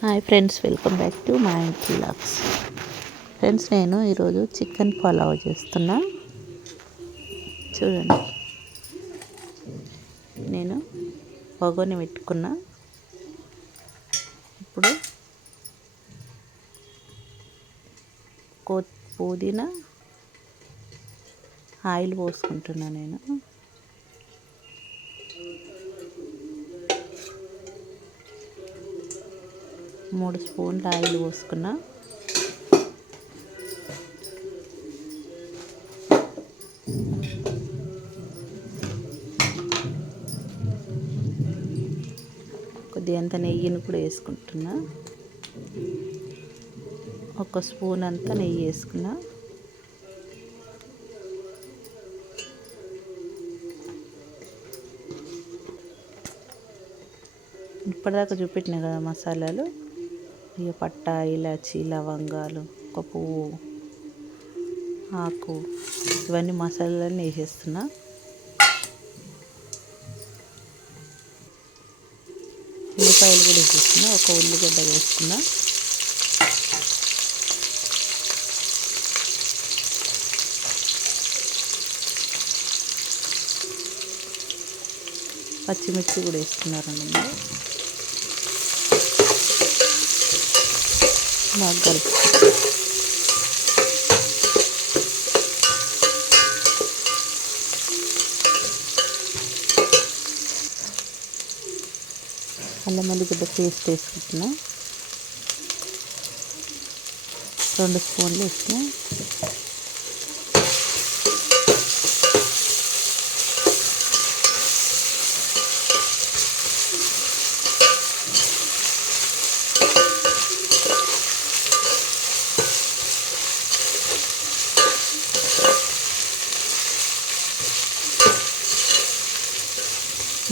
Hi friends, welcome back to my vlogs. Friends, నేను ఈరోజు chicken pulao చేస్తున్నా. చూడండి, నేను బగోని పెట్టుకున్నా. ఇప్పుడు పుదీనా ఆయిల్ పోసుకుంటున్నా. నేను 3 స్పూన్ల ఆయిల్ పోసుకున్నా. కొద్దిగా అంత నెయ్యిని కూడా వేసుకుంటున్నా. 1 స్పూన్ అంతా నెయ్యి వేసుకున్నా. ఇప్పటిదాకా చూపెట్టినా కదా మసాలాలు, ఇక పట్టా, ఇలాచి, లవంగాలు, ఒక పువ్వు ఆకు, ఇవన్నీ మసాలాలన్నీ వేసేస్తున్నా. ఉల్లిపాయలు కూడా వేసేస్తున్నా. ఒక ఉల్లిగడ్డ వేసుకున్నా. పచ్చిమిర్చి కూడా వేసుకున్నారండి. బాగా కలుపు. అల్లం వెల్లిగడ్డ పేస్ట్ వేసుకుంటున్నా. 2 స్పూన్లు వేసిన.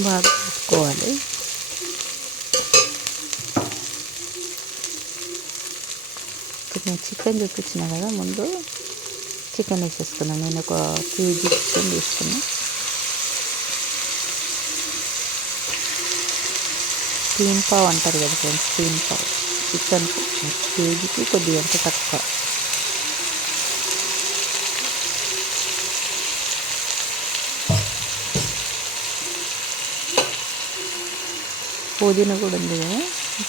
బాగా కలుపుకోవాలి. నేను చికెన్ చూపించిన కదా, ముందు చికెన్ వేసేసుకున్నాను. నేను 1 కేజీ చికెన్ తీసుకున్నా. తీన్ పావు అంటారు కదా ఫ్రెండ్స్, తీన్ పావు చికెన్ కేజీకి కొద్దిగా అంత తక్కువ. పుదీనా కూడా ఉంది కదా,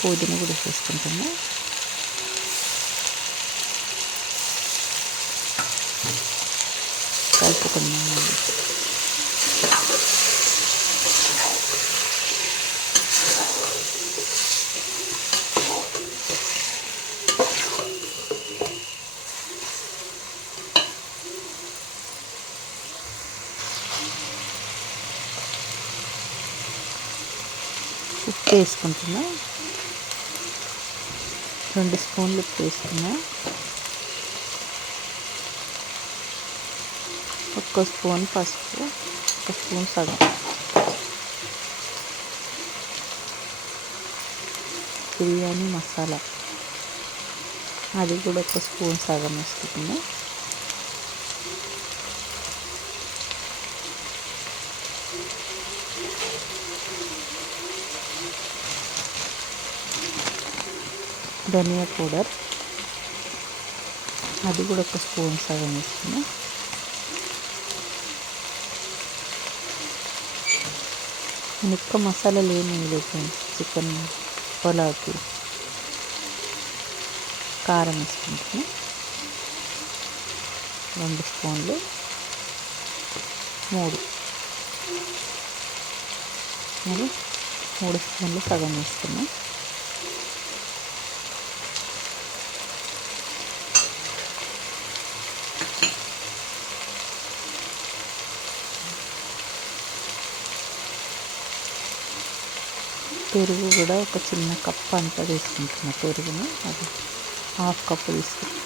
పుదీనా కూడా వేసుకుంటున్నా. కలుపుకున్నాను. ఉప్పు వేసుకుంటున్నా. 2 స్పూన్లు ఉప్పు వేసుకున్నా. 1 స్పూన్ పసుపు, 1 స్పూన్ సగం బిర్యానీ మసాలా, అది కూడా 1 స్పూన్ సగం వేసుకుంటున్నా. ధనియా పౌడర్, అది కూడా 1 స్పూన్ సగం వేసుకున్నా. నేను ఎక్కువ మసాలాలు ఏమీ లేదు చికెన్ పులావ్కి. కారం వేసుకుంటున్నా 2 స్పూన్లు, 3 స్పూన్లు సగం వేసుకున్నా. పెరుగు కూడా ఒక చిన్న కప్పు అంతా తీసుకుంటున్నా. పెరుగును అది 1/2 కప్పు తీసుకుంటున్నా.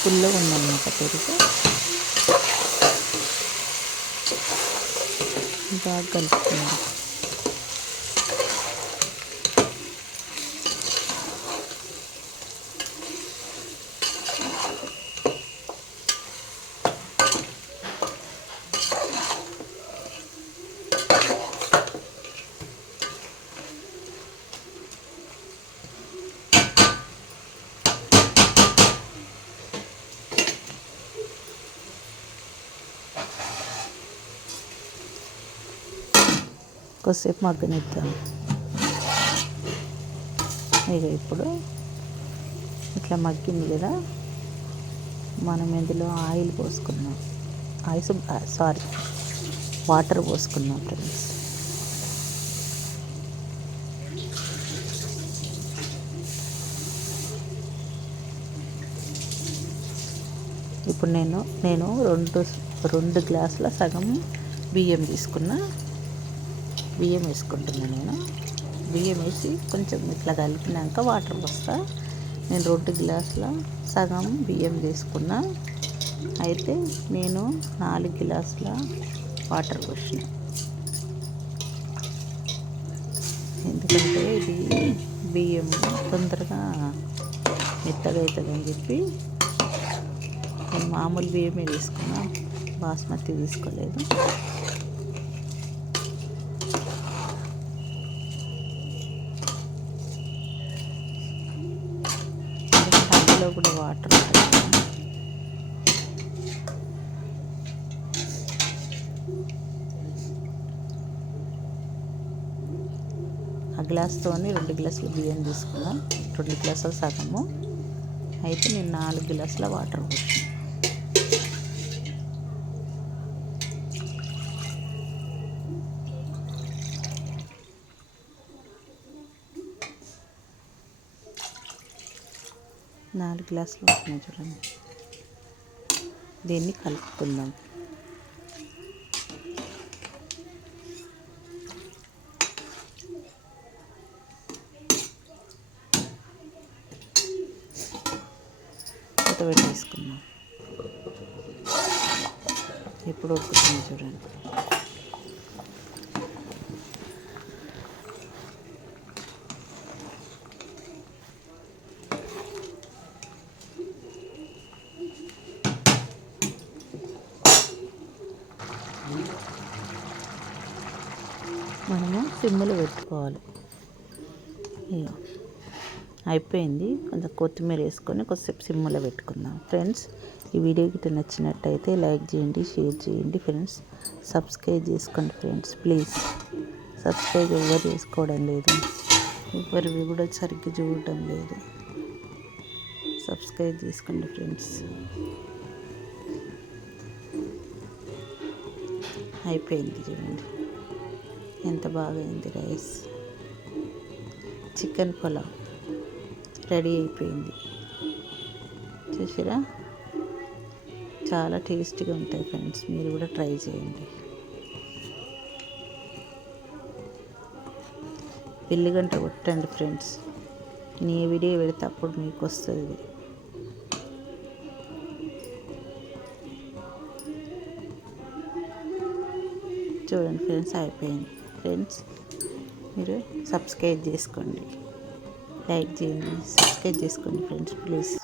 ఫుల్గా ఉందన్నమాట పెరుగు. బాగా కలుపుతున్నాను. కొద్దిసేపు మగ్గనిద్దాం. ఇక ఇప్పుడు ఇట్లా మగ్గింది కదా, మనం ఇందులో ఆయిల్ పోసుకున్నాం, వాటర్ పోసుకున్నాం ఫ్రెండ్స్. ఇప్పుడు నేను రెండు గ్లాసుల సగం బియ్యం తీసుకున్నా. బియ్యం వేసుకుంటున్నాను. బియ్యం వేసి కొంచెం ఇట్లా కలిపినాక వాటర్ పోస్తా. నేను 2 గ్లాసుల సగం బియ్యం తీసుకున్నా. అయితే నేను 4 గ్లాసుల వాటర్ పోసిన. ఎందుకంటే ఇది బియ్యం తొందరగా మెత్తగా అవుతుందని చెప్పి నేను మామూలు బియ్యమే తీసుకున్నా, బాస్మతి తీసుకోలేదు. అందులో కూడా వాటర్ ఆ గ్లాస్తోని 2 గ్లాసులు బియ్యం తీసుకున్నా, 2 గ్లాసుల సగము. అయితే నేను 4 గ్లాసుల వాటర్ పోసిన. నాలుగు గ్లాసులు వస్తున్నాయి చూడండి. దీన్ని కలుపుకుందాం. పెట్టేసుకుందాం. ఇప్పుడు ఉడుకుతుంది చూడండి. మనము సిమ్ములు పెట్టుకోవాలి. ఇక అయిపోయింది. కొంచెం కొత్తిమీర వేసుకొని కొద్దిసేపు సిమ్ములో పెట్టుకుందాం. ఫ్రెండ్స్, ఈ వీడియో గిట్ట నచ్చినట్టయితే లైక్ చేయండి, షేర్ చేయండి ఫ్రెండ్స్. సబ్స్క్రైబ్ చేసుకోండి ఫ్రెండ్స్ ప్లీజ్. సబ్స్క్రైబ్ ఎవరు చేసుకోవడం లేదు, ఎవరివి కూడా సరిగ్గా చూడటం లేదు. సబ్స్క్రైబ్ చేసుకోండి ఫ్రెండ్స్. అయిపోయింది చూడండి, ఎంత బాగా అయింది. రైస్ చికెన్ పులావ్ రెడీ అయిపోయింది. చూసారా, చాలా టేస్టీగా ఉంటాయి ఫ్రెండ్స్. మీరు కూడా ట్రై చేయండి. బెల్ గంట కొట్టండి ఫ్రెండ్స్. నేను ఏ వీడియో పెడితే అప్పుడు మీకు వస్తుంది. చూడండి ఫ్రెండ్స్, అయిపోయింది. ఫ్రెండ్స్, మీరు సబ్స్క్రైబ్ చేసుకోండి, లైక్ చేయండి, సబ్స్క్రైబ్ చేసుకోండి ఫ్రెండ్స్ ప్లీజ్.